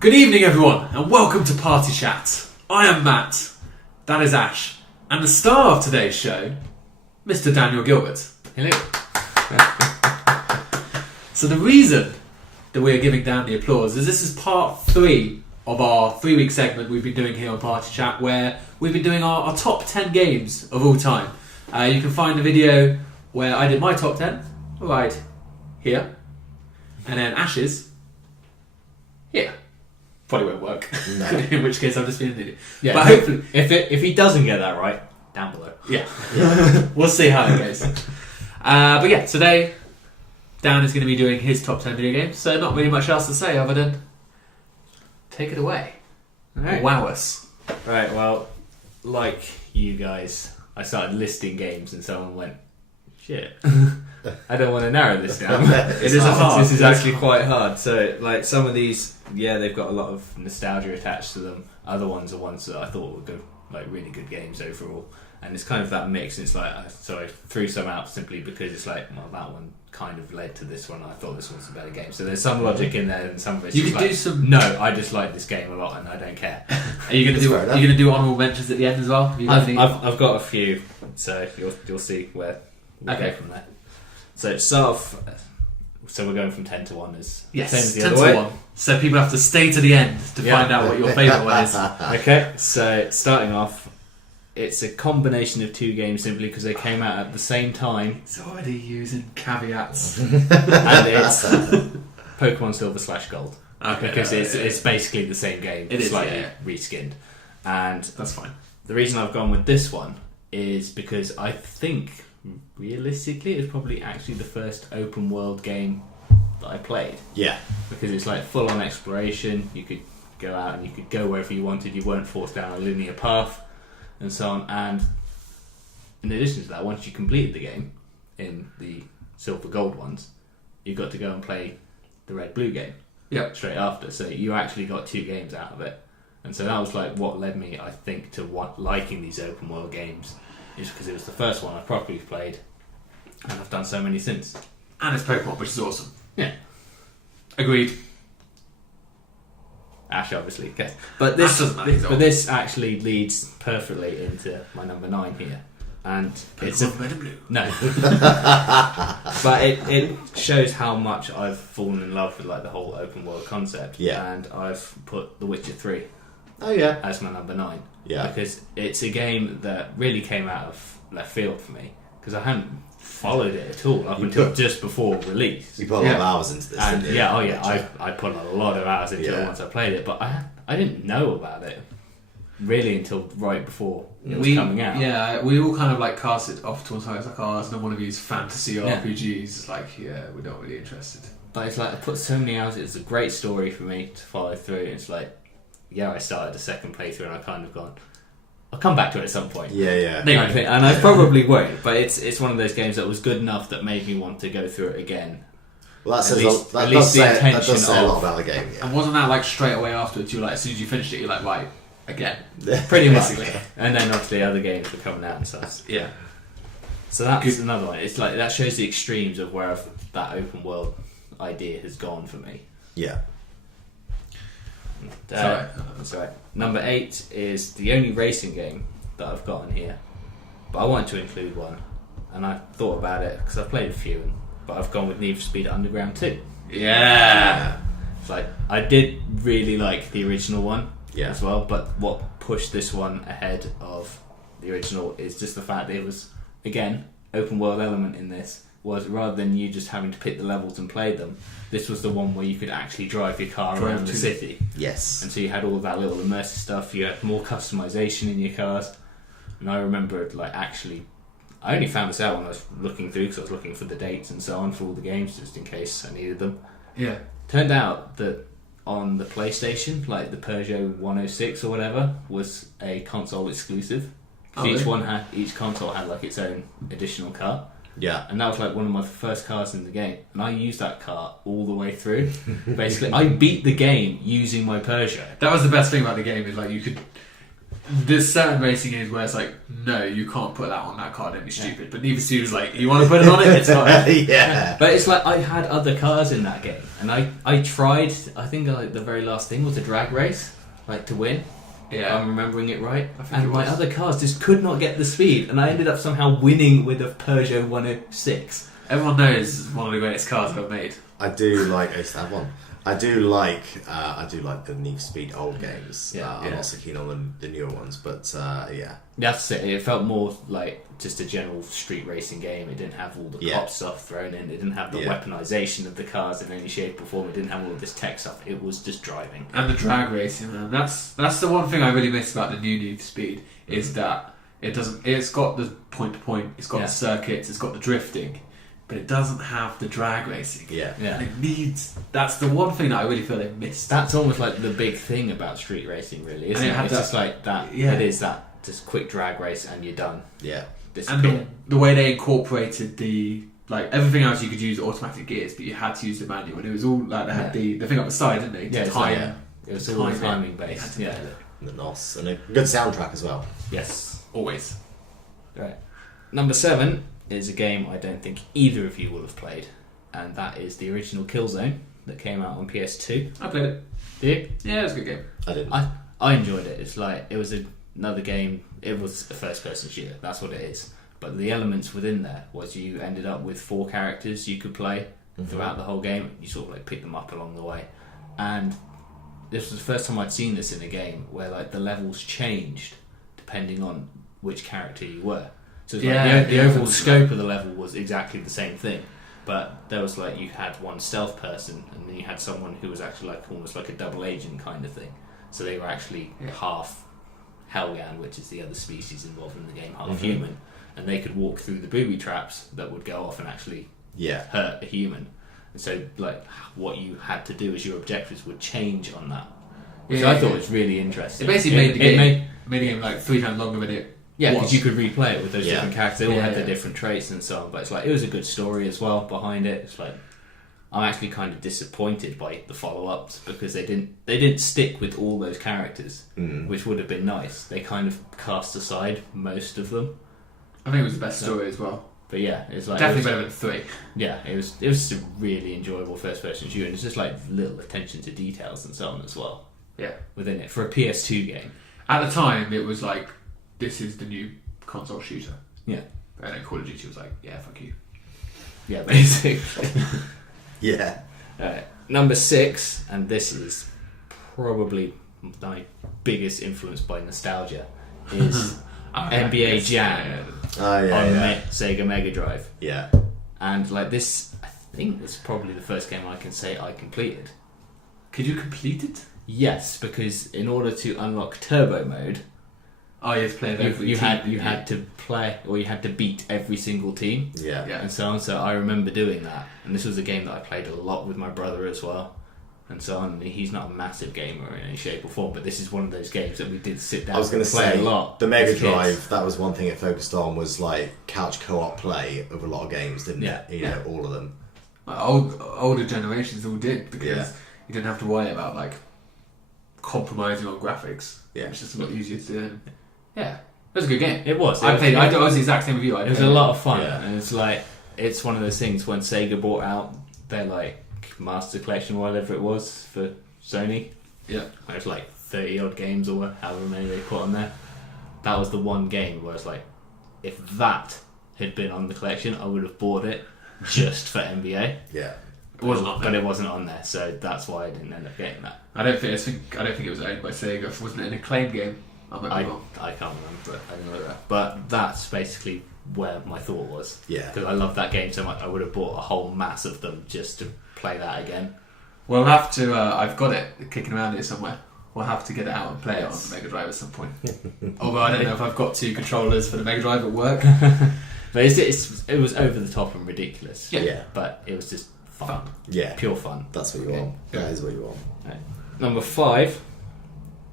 Good evening, everyone, and welcome to Party Chat. I am Matt, that is Ash, and the star of today's show, Mr. Daniel Gilbert. Hello. So the reason that we are giving Dan the applause is this is part 3 of our 3-week segment we've been doing here on Party Chat, where we've been doing our top 10 games of all time. You can find the video where I did my top 10 right here, and then Ash's here. Probably won't work. No. In which case, I'm just being an idiot. Yeah, but hopefully, if he doesn't get that right, down below. Yeah. We'll see how it goes. But yeah, today Dan is going to be doing his top 10 video games, so not really much else to say other than take it away. Right. Wow us. Right. Well, like you guys, I started listing games, and someone went, "Shit, I don't want to narrow this down." It is hard. This is actually quite hard. So, like some of these, yeah, they've got a lot of nostalgia attached to them. Other ones are ones that I thought were good, like really good games overall. And it's kind of that mix. And it's like, so I threw some out simply because it's like, well, that one kind of led to this one. I thought this one's a better game. So there's some logic in there, and some of it's You just could like, do some. no, I just like this game a lot, and I don't care. Are you going to do? Are you going to do honourable mentions at the end as well? Have you got any? I've got a few, so you'll see where we'll go from there. So start off. So we're going from 10 to 1 as Yes, same as the 10 other to way. 1. So people have to stay to the end to find out what your favourite one is. Okay, so starting off, it's a combination of two games simply because they came out at the same time. It's already using caveats. And it's Pokemon Silver / Gold. Okay, Because it's basically the same game, It is, slightly yeah. reskinned. And That's fine. the reason I've gone with this one is because I think, realistically, it's probably actually the first open world game that I played. Yeah. Because it's like full on exploration, you could go out and you could go wherever you wanted, you weren't forced down a linear path, and so on. And in addition to that, once you completed the game in the Silver Gold ones, you got to go and play the Red Blue game straight after. So you actually got 2 games out of it. And so that was like what led me, I think, to liking these open world games, is because it was the first one I properly played, and I've done so many since. And it's Pokemon, which is awesome. Yeah. Agreed. Ash obviously guessed. But this, Ash doesn't matter, he's but old. this actually leads perfectly into my number 9 here. And it's Pokemon Red and Blue. no. But it shows how much I've fallen in love with like the whole open world concept. Yeah. And I've put The Witcher 3 Oh yeah. as my number 9. Yeah. Because it's a game that really came out of left field for me. Because I hadn't followed it at all up You until put- just before release. You put a lot of hours into this. And didn't you? I put a lot of hours into it Yeah. once I played it, but I didn't know about it really until right before it was coming out. Yeah, we all kind of like cast it off to one side. It's like, oh, that's not one of these fantasy Yeah. RPGs. It's like, yeah, we're not really interested. But it's like I put so many hours. It's a great story for me to follow through. It's like, yeah, I started a second playthrough and I kind of gone, I'll come back to it at some point. Yeah. Maybe. And I probably won't. But it's one of those games that was good enough that made me want to go through it again. Well, At that says least- that at does least the say that intention does say a lot of- about the game. Yeah. And wasn't that like straight away afterwards? You were like, as soon as you finished it, you're like, right, again. Pretty much. Basically. And then obviously other games were coming out and stuff. Yeah. So that's another one. It's like that shows the extremes of where that open world idea has gone for me. Yeah. That's right. Number 8 is the only racing game that I've got in here, but I wanted to include one, and I thought about it because I've played a few, but I've gone with Need for Speed Underground 2. Yeah. It's like I did really like the original one Yeah. as well, but what pushed this one ahead of the original is just the fact that it was, again, open world element in this was rather than you just having to pick the levels and play them, this was the one where you could actually drive your car around the city. Yes. And so you had all that little immersive stuff, you had more customization in your cars. And I remember like actually, I only found this out when I was looking through because I was looking for the dates and so on for all the games just in case I needed them. Yeah. Turned out that on the PlayStation, like the Peugeot 106 or whatever, was a console exclusive. 'Cause each console had like its own additional car. Yeah. And that was like one of my first cars in the game. And I used that car all the way through. Basically, I beat the game using my Peugeot. That was the best thing about the game is like you could. there's certain racing games where it's like, no, you can't put that on that car, don't be stupid. But Need for Speed was like, you want to put it on it, it's fine. Yeah. But it's like I had other cars in that game, and I tried. I think like the very last thing was a drag race, like to win. Yeah. I'm remembering it right. I think And it my was. other cars just could not get the speed, and I ended up somehow winning with a Peugeot 106. Everyone knows it's one of the greatest cars ever made. I do like. I used to have one. I do like the Need for Speed old games. Yeah, I'm not so keen on the newer ones, but yeah. That's it. It felt more like just a general street racing game. It didn't have all the cop stuff thrown in. It didn't have the weaponization of the cars in any shape or form. It didn't have all of this tech stuff. It was just driving. And the drag racing, man. That's the one thing I really miss about the new Need for Speed is that it doesn't. It's got the point to point. It's got the circuits. It's got the drifting, but it doesn't have the drag racing. Yeah. And it needs. That's the one thing that I really feel they've missed. That's almost like the big thing about street racing, really, isn't it? It's just like that. Yeah. It is that just quick drag race and you're done. Yeah. And the way they incorporated the everything else, you could use automatic gears, but you had to use the manual, and it was all like they had the thing up the side, didn't they? Yeah, to time. like, it was all timing based. Yeah. The NOS and a good soundtrack as well. Yes. Always. Right. Number 7 is a game I don't think either of you will have played, and that is the original Killzone that came out on PS2. I played it. Did you? Yeah, it was a good game. I didn't. I enjoyed it. It's like it was another game. It was a first-person shooter. That's what it is. But the elements within there was you ended up with 4 characters you could play throughout the whole game. You sort of like pick them up along the way, and this was the first time I'd seen this in a game where like the levels changed depending on which character you were. So it's like the overall scope of the level was exactly the same thing, but there was like you had one stealth person, and then you had someone who was actually like almost like a double agent kind of thing. So they were actually half Helghan, which is the other species involved in the game, half human, and they could walk through the booby traps that would go off and actually hurt a human. And so like what you had to do as your objectives would change on that, which I thought was really interesting. It basically made the game like 3 times longer than it. Yeah, because you could replay it with those different characters. They all had their yeah. different traits and so on. But it's like it was a good story as well behind it. It's like I'm actually kind of disappointed by the follow-ups because they didn't stick with all those characters, which would have been nice. They kind of cast aside most of them. I think it was the best story as well. But yeah, it's like Definitely better than 3. Yeah, it was just a really enjoyable first-person shooter. And it's just like little attention to details and so on as well. Yeah, within it for a PS2 game. At the time, it was like, this is the new console shooter. Yeah. And then Call of Duty was like, yeah, fuck you. Yeah, basically. Yeah. Number 6, and this is probably my biggest influence by nostalgia, is NBA Jam on Sega Mega Drive. Yeah. And like this, I think this is probably the first game I can say I completed. Could you complete it? Yes, because in order to unlock Turbo Mode, you had to play every you team. had to play, or you had to beat every single team. Yeah. And so on. So I remember doing that, and this was a game that I played a lot with my brother as well, and so on. He's not a massive gamer in any shape or form, but this is one of those games that we did sit down. I was going to play say a lot. the Mega Drive. That was one thing it focused on was like couch co-op play of a lot of games, didn't it? You know, all of them. Older generations all did because you didn't have to worry about like compromising on graphics. Yeah. It's just a lot easier to do. Yeah. It was a good game. It was. I was the exact same with you. It was a lot of fun, and it's like it's one of those things when Sega bought out their like Master Collection or whatever it was for Sony. Yeah, it was like 30 odd games or however many they put on there. That was the one game where it's like, if that had been on the collection, I would have bought it just for NBA. Yeah, it wasn't on there. But it wasn't on there, so that's why I didn't end up getting that. I don't think it was owned by Sega. Wasn't it an Acclaim game? I can't remember. I don't know. But that's basically where my thought was. Yeah. Because I love that game so much, I would have bought a whole mass of them just to play that again. We'll have to. I've got it kicking around here somewhere. We'll have to get it out and play it on the Mega Drive at some point. Although I don't know if I've got 2 controllers for the Mega Drive at work. But it was over the top and ridiculous. Yeah. But it was just fun. Yeah. Pure fun. That's what you want. That is what you want. Right. Number 5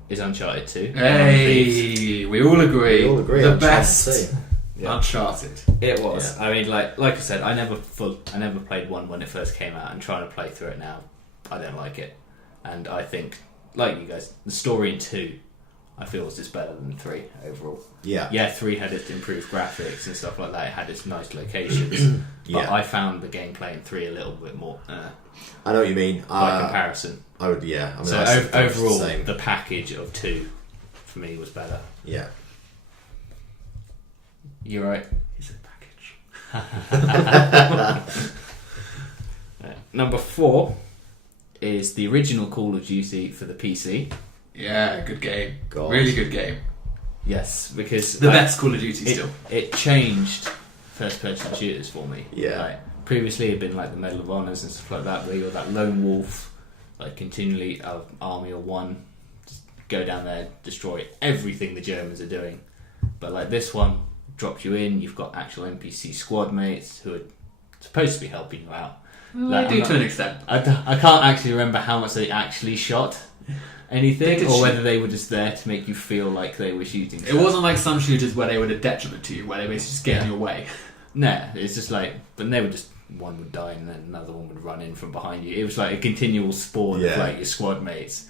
is Uncharted 2. Hey, we all agree. We all agree. The Uncharted best 2. Yeah. Uncharted. It was. Yeah. I mean, like I said, I never played 1 when it first came out, and trying to play through it now, I don't like it. And I think, like you guys, the story in 2, I feel was just better than 3 overall. Yeah. Yeah, 3 had its improved graphics and stuff like that. It had its nice locations. But Yeah. I found the gameplay in 3 a little bit more I know what you mean. by comparison. I would, yeah. I mean, So that's overall, the same. the package of 2 for me was better. Yeah. You're right. He said package. Number 4 is the original Call of Duty for the PC. Yeah, good game. God. Really good game. Yes, because The best Call of Duty it, still. it changed first-person shooters for me. Yeah. Like, previously, it'd been like the Medal of Honors and stuff like that, where you're that lone wolf, like continually of Army or One, just go down there, destroy everything the Germans are doing. But like this one, dropped you in. You've got actual NPC squad mates who are supposed to be helping you out. Well, Like, they I'm do to an extent. I can't actually remember how much they actually shot anything, or whether they were just there to make you feel like they were shooting It stuff. wasn't like some shooters where they were a detriment to you, where they were just getting your way. No, it's just like, but they would just, one would die and then another one would run in from behind you. It was like a continual spawn of Yeah. like your squad mates.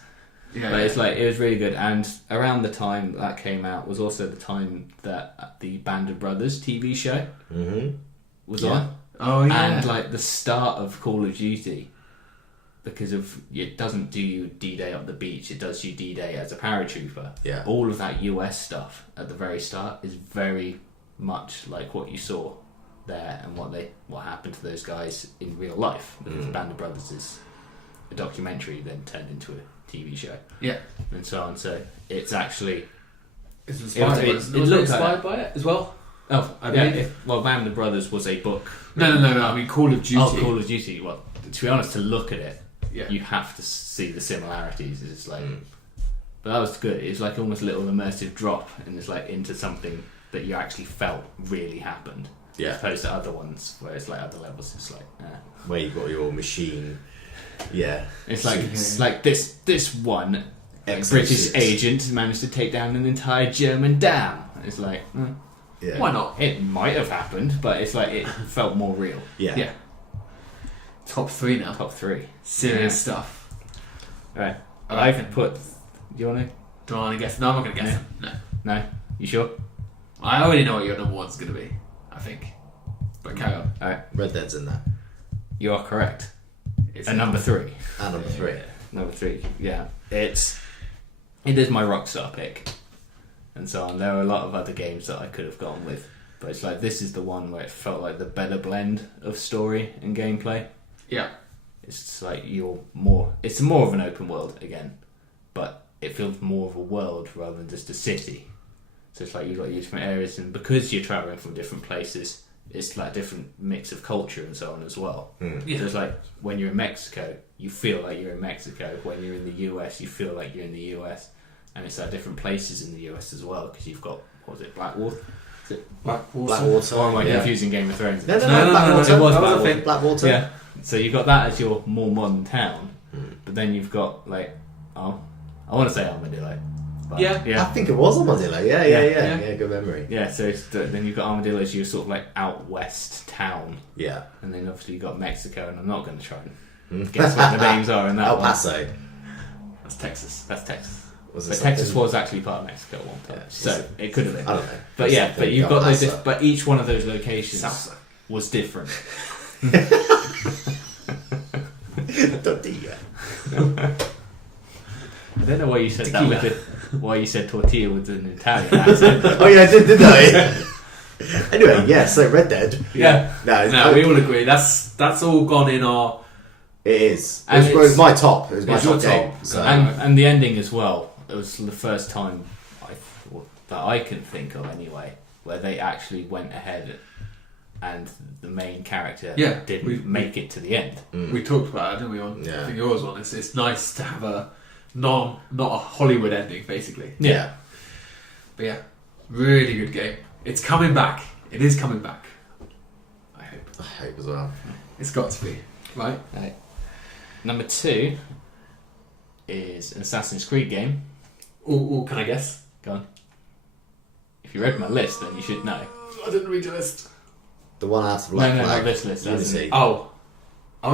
Yeah, But it's like, it was really good. And around the time that came out was also the time that the Band of Brothers TV show was Yeah. on. Oh yeah. And like the start of Call of Duty, because of it doesn't do you D-Day up the beach, it does you D-Day as a paratrooper. Yeah. All of that US stuff at the very start is very much like what you saw there and what happened to those guys in real life. Because Band of Brothers is a documentary then turned into a TV show. Yeah. And so on. So it's actually It's inspired, it was looked inspired like by it as well? oh I yeah. believe. Well, Band of Brothers was a book. No. I mean Call of Duty. Oh, Call of Duty. Well, to be honest, to look at it, Yeah. you have to see the similarities. It's like, but that was good. It's like almost a little immersive drop, and it's like into something that you actually felt really happened. Yeah. As opposed to other ones where it's like other levels. It's like, Where you got your machine. Yeah. it's like this one Excellent British suits. agent managed to take down an entire German dam. It's like, Yeah. Why not? it might have happened, but it's like it felt more real. Yeah. Yeah. Top 3 now. Top 3. Serious Yeah. stuff. Right. Alright. I've put. Do you want to? Do I want to guess? No, I'm not going to guess them. No. No. You sure? I already know what your number 1's going to be, I think. But carry on. All right. Red Dead's in there. You are correct. It's And number 3. And number 3. Number 3. Yeah. It is my Rockstar pick, and so on. There are a lot of other games that I could have gone with, but it's like this is the one where it felt like the better blend of story and gameplay. Yeah. It's like it's more of an open world again, but it feels more of a world rather than just a city. So it's like you've got your different areas, and because you're traveling from different places, it's like a different mix of culture and so on as well. Yeah. So it's like when you're in Mexico, you feel like you're in Mexico. When you're in the US, you feel like you're in the US. And it's like different places in the US as well, because you've got, what was it, Blackwater? Is it Blackwater. Or am I yeah. confusing Game of Thrones? No, It was Blackwater. That was a Blackwater. thing. Blackwater. Yeah. So you've got that as your more modern town, but then you've got like, I want to say Armadillo. But Yeah. I yeah. think it was Armadillo. Yeah. Yeah. Good memory. Yeah, so then you've got Armadillo as your sort of like out west town, Yeah. and then obviously you've got Mexico, and I'm not going to try and guess what the names are in that El one. Paso. That's Texas. That's Texas. Was it But something? Texas was actually part of Mexico at one time, Yeah. so it could have been. I don't know. But yeah, Something but you've got El those. Paso. But each one of those locations Salsa. was different. Don't do that. I don't know why you said that with the, why you said tortilla with an Italian accent. Oh yeah, I did I? Anyway, yeah. So Red Dead. Yeah. No, we all agree. That's all gone in our. It is. And It was it's- my top. It was my it's your top game. top. So. And the ending as well. It was the first time that I can think of anyway, where they actually went ahead and the main character Yeah, didn't make it to the end. We talked about it, didn't we? On Yeah. I think yours one. It's nice to have a not a Hollywood ending, basically. Yeah. But yeah, really good game. It's coming back. It is coming back. I hope. I hope as well. It's got to be right. Right. Number 2 is an Assassin's Creed game. Ooh, can I guess? Go on. If you read my list, then you should know. I didn't read your list. The one out of No, Black not Flag. this list. That's Unity. Oh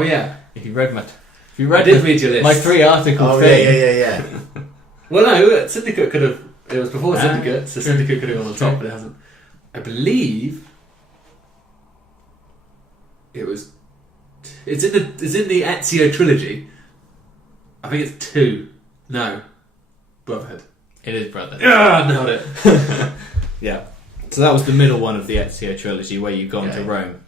yeah. If you read my, I did read your list. my 3 article Oh thing. yeah. Well, no, Syndicate could have It was before Syndicate, so Syndicate could have gone on top, but it hasn't. I believe it was. It's in the Ezio trilogy. I think it's 2. No, Brotherhood. It is Brotherhood. Yeah, nailed it. Yeah. So that was the middle one of the Ezio trilogy, where you've gone to Rome.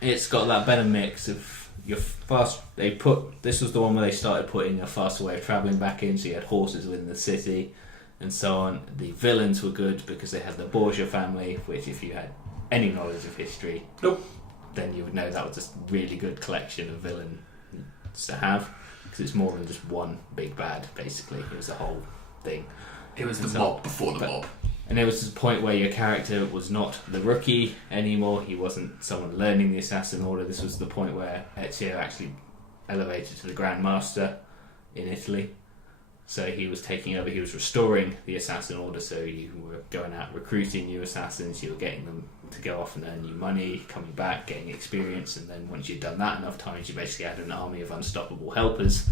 It's got that better mix of your fast. This was the one where they started putting a faster way of travelling back in, so you had horses within the city, and so on. The villains were good because they had the Borgia family, which, if you had any knowledge of history, then you would know that was a really good collection of villains to have, because it's more than just one big bad. Basically, it was a whole thing. It was the mob before the mob. And there was this point where your character was not the rookie anymore. He wasn't someone learning the Assassin Order. This was the point where Ezio actually elevated to the Grand Master in Italy. So he was taking over, he was restoring the Assassin Order, so you were going out recruiting new assassins, you were getting them to go off and earn new money, coming back, getting experience, and then once you'd done that enough times, you basically had an army of unstoppable helpers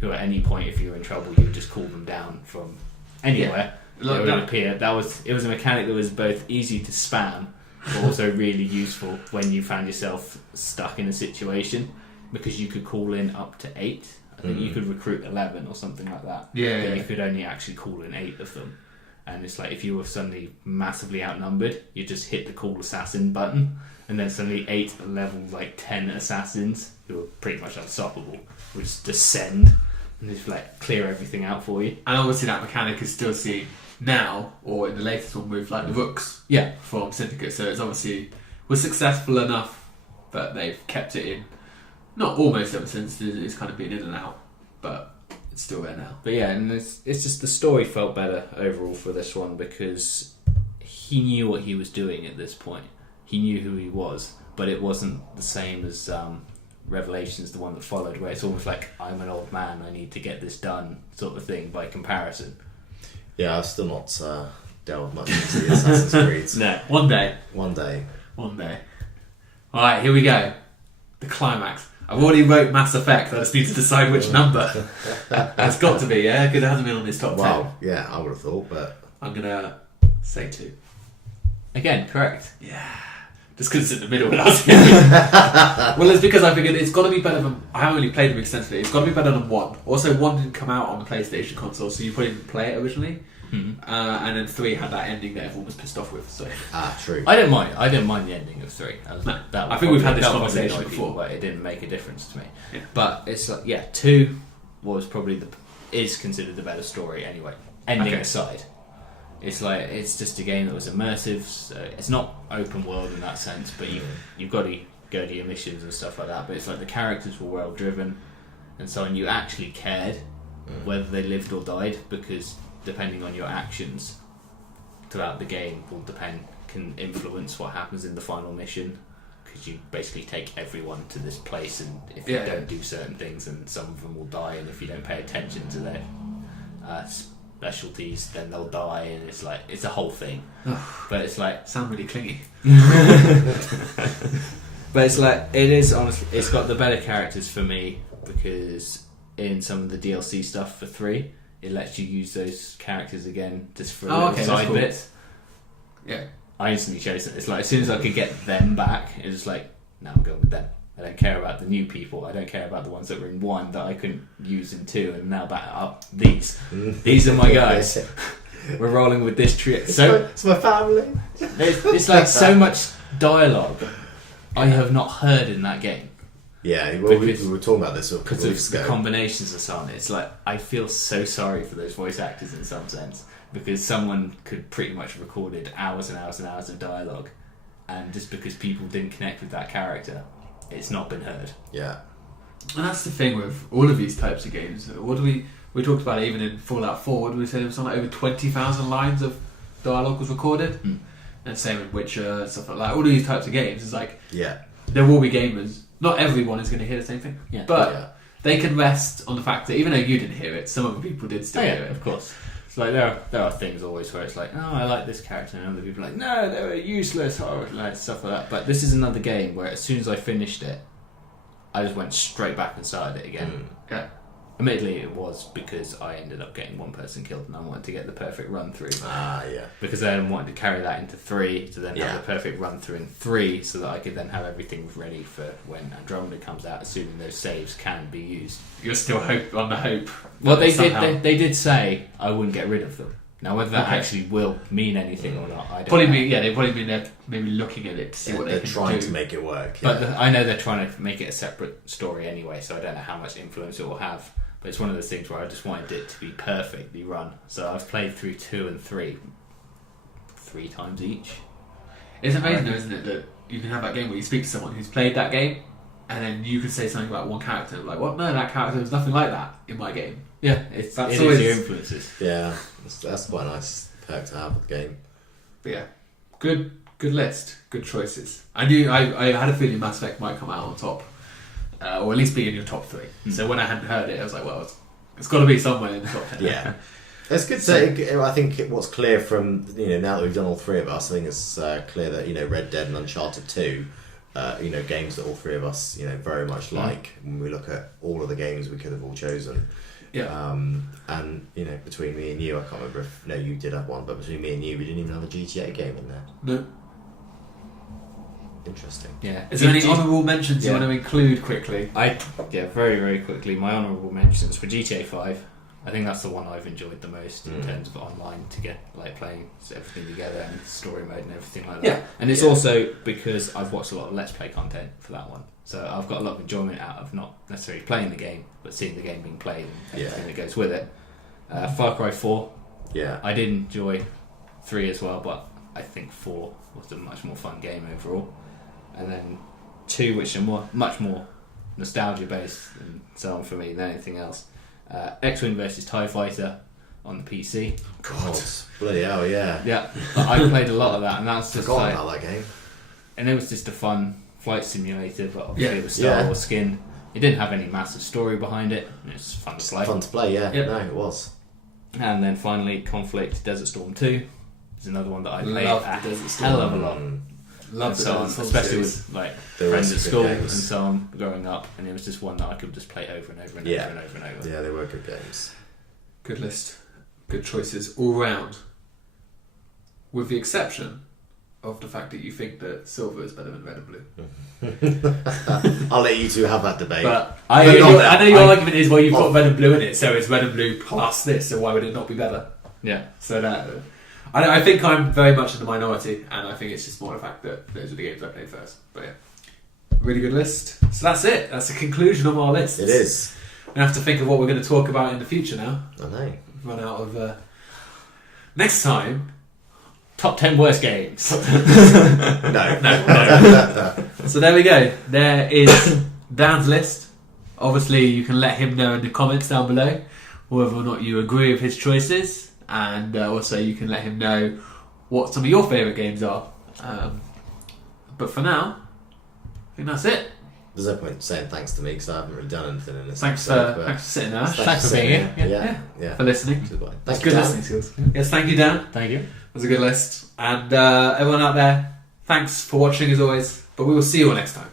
who at any point, if you were in trouble, you would just call them down from anywhere. They would appear. It was a mechanic that was both easy to spam, but also really useful when you found yourself stuck in a situation, because you could call in up to 8. I think you could recruit 11 or something like that. But you could only actually call in 8 of them. And it's like, if you were suddenly massively outnumbered, you just hit the call assassin button, and then suddenly 8 level 10 assassins who were pretty much unstoppable would just descend and just clear everything out for you. And obviously that mechanic is still seen now, or in the latest one with the Rooks from Syndicate, so it's obviously was successful enough that they've kept it in. Not almost ever since, it's kind of been in and out, but it's still there now. But yeah, and it's just the story felt better overall for this one, because he knew what he was doing at this point. He knew who he was, but it wasn't the same as Revelations, the one that followed, where it's almost like, I'm an old man, I need to get this done, sort of thing, by comparison. Yeah, I've still not delved much into the Assassin's Creed. No, one day. Alright, here we go. The climax. I've already wrote Mass Effect, I just need to decide which number. It's got to be, yeah? Because it hasn't been on this top 10. Wow, yeah, I would have thought, but... I'm going to say 2. Again, correct. Yeah. Just because it's in the middle when I was Well, it's because I figured it's got to be better than... I haven't really played them extensively. It's got to be better than 1. Also, 1 didn't come out on the PlayStation console, so you probably didn't play it originally. And then 3 had that ending that everyone was pissed off with. So true. I didn't mind the ending of 3. I think we've had this conversation before, but it didn't make a difference to me. Yeah. But it's 2 was probably is considered the better story anyway. Ending aside, it's just a game that was immersive. So it's not open world in that sense, but you've got to go to your missions and stuff like that. But it's the characters were well driven, and so on. You actually cared whether they lived or died, because depending on your actions throughout the game can influence what happens in the final mission, because you basically take everyone to this place, and if you don't do certain things, then some of them will die, and if you don't pay attention to their specialties, then they'll die, and it's a whole thing. But it's sound really clingy. But it is honestly, it's got the better characters for me, because in some of the DLC stuff for 3, it lets you use those characters again just for side bits. Yeah. I instantly chose it. It's as soon as I could get them back, it's just now I'm going with them. I don't care about the new people. I don't care about the ones that were in 1 that I couldn't use in 2, and now back up these. These are my guys. We're rolling with this trio. It's my family. It's so much dialogue I have not heard in that game. Yeah, well, we were talking about this a couple because of weeks of the ago. combinations and so on. It's I feel so sorry for those voice actors in some sense, because someone could pretty much recorded hours and hours and hours of dialogue, and just because people didn't connect with that character, it's not been heard. Yeah. And that's the thing with all of these types of games. What do we talked about it even in Fallout 4, what did we say? There was something over 20,000 lines of dialogue was recorded. And same with Witcher, stuff like that. All of these types of games, it's there will be gamers. Not everyone is going to hear the same thing. Yeah. But they can rest on the fact that even though you didn't hear it, some other people did still hear it. Of course. It's there are things always where it's I like this character, and other people are no, they were useless, or stuff like that. But this is another game where as soon as I finished it, I just went straight back and started it again. Yeah. Admittedly, it was because I ended up getting one person killed, and I wanted to get the perfect run through. Yeah. Because then I wanted to carry that into 3 to then Yeah. have the perfect run through in 3, so that I could then have everything ready for when Andromeda comes out, assuming those saves can be used. You're still on the hope. Well, they somehow. did. They did say I wouldn't get rid of them. Now, whether that Okay. actually will mean anything or not, I don't Probably know. mean, they probably mean they're maybe looking at it to see what They're they can trying do. to make it work. But Yeah. I know they're trying to make it a separate story anyway, so I don't know how much influence it will have. But it's one of those things where I just wanted it to be perfectly run. So I've played through 2 and 3 times each. It's amazing, though, isn't it, that you can have that game where you speak to someone who's played that game, and then you can say something about one character, like, well, no, that character was nothing like that in my game. Yeah, it is your influences. Yeah, that's quite a nice perk to have with the game. But yeah, good list, good choices. I knew I had a feeling Mass Effect might come out on top, or at least be in your top 3. So when I hadn't heard it, I was like, well, it's got to be somewhere in the top 10. Yeah. It's good to I think what's clear from, now that we've done all 3 of us, I think it's clear that, Red Dead and Uncharted 2, games that all 3 of us, very much like when we look at all of the games we could have all chosen. Yeah. And, between me and you, I can't remember if, no, you did have one, but between me and you, we didn't even have a GTA game in there. No. Interesting. Yeah. Is there any honourable mentions you Yeah. want to include quickly? Very, very quickly, my honourable mentions for GTA 5. I think that's the one I've enjoyed the most in terms of online to get playing everything together and story mode and everything like that. Yeah. And it's Yeah. also because I've watched a lot of Let's Play content for that one. So I've got a lot of enjoyment out of not necessarily playing the game, but seeing the game being played and everything that goes with it. Far Cry 4. Yeah. I did enjoy 3 as well, but I think 4 was a much more fun game overall. And then 2, which are much more nostalgia based and so on for me than anything else. X-Wing versus TIE Fighter on the PC. God. Bloody hell, yeah. Yeah, but I played a lot of that, and that's just Forgotten about that game. and it was just a fun flight simulator, but obviously Yeah. it was Star Yeah. Wars skin. It didn't have any massive story behind it. It was fun to play. Fun to play, yeah. Yep. No, it was. And then finally, Conflict Desert Storm 2 is another one that I played Love a the Desert Storm. hell of a lot. Love And so on, especially with They were friends at good school games. and so on growing up, and it was just one that I could just play over and over and Yeah. over and over and over. Yeah, they were good games. Good list. Good choices all round. With the exception of the fact that you think that silver is better than red and blue. I'll let you two have that debate. But I I know know your argument is, well, you've got Oh. red and blue in it, so it's red and blue plus this, so why would it not be better? Yeah. So that I think I'm very much in the minority, and I think it's just more the fact that those are the games I played first. But yeah, really good list. So that's it. That's the conclusion of our list. It is. We have to think of what we're going to talk about in the future now. I know. Run out of next time. Top 10 worst games. No. So there we go. There is Dan's list. Obviously, you can let him know in the comments down below whether or not you agree with his choices, and also you can let him know what some of your favourite games are. But for now, I think that's it. There's no point saying thanks to me because I haven't really done anything in this Thanks episode. for sitting there, Thanks for being here. Yeah. for listening. Goodbye. That's Thank good you, Dan. listening skills. Yes, thank you, Dan. Thank you. It was a good list. And everyone out there, thanks for watching as always. But we will see you all next time.